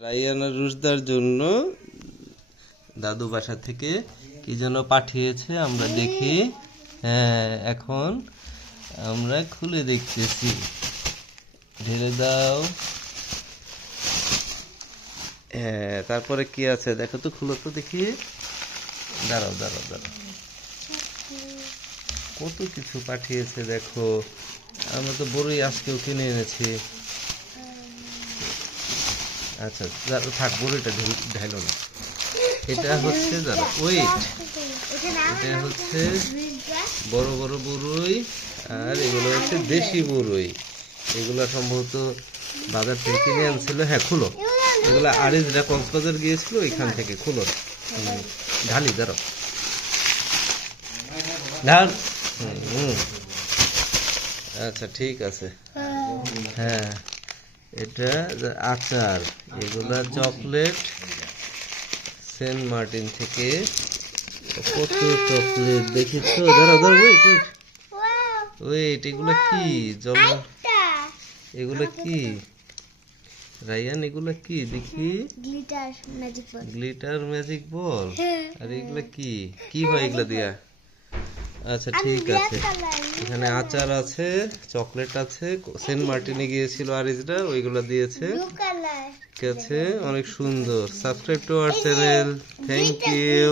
রাইয়ানা রুশদার জন্য দাদু বাসা থেকে কি যেন পাঠিয়েছে, আমরা দেখি। হ্যাঁ এখন আমরা খুলে দেখতেছি। ঢেলে দাও। হ্যাঁ তারপরে কি আছে? দেখো তো, খুলো তো দেখি। দাঁড়াও দাঁড়াও দাঁড়াও। কত কিছু পাঠিয়েছে, দেখো। আমরা তো বড়ই আজকেও কিনে এনেছি। আচ্ছা থাক বড়ইটা ঢেল- ঢাইলো না। এটা হচ্ছে দাঁড়া ওয়েট এটা হচ্ছে বড় বড় বড়ই আর এগুলো হচ্ছে দেশি বড়ই এগুলো সম্ভবত বাজার থেকে কিনে আনছিল হ্যাঁ খুলো। এগুলো আরিজরা কক্সবাজার গিয়েছিল, ওইখান থেকে খুলো। ঢালি দাঁড়াও ঢাল। হুম। আচ্ছা ঠিক আছে। হ্যাঁ। এটা আচার এগুলা চকলেট সেন্ট মার্টিন থেকে। কত চকলেট দেখেছ? দাঁড়াও ওয়েট ওয়েট ওয়েট এগুলো কি? জল এগুলো কি? রায়ান এগুলো কি? দেখি। Glitter magic ball glitter magic ball আর এগুলো কি? কি হয় এগুলো দিয়া? আচ্ছা ঠিক আছে। এখানে আচার আছে চকলেট আছে সেন্ট মার্টিনে গিয়েছিল আরিজরা ওইগুলো দিয়েছে। ঠিক আছে অনেক সুন্দর। Subscribe to our channel thank you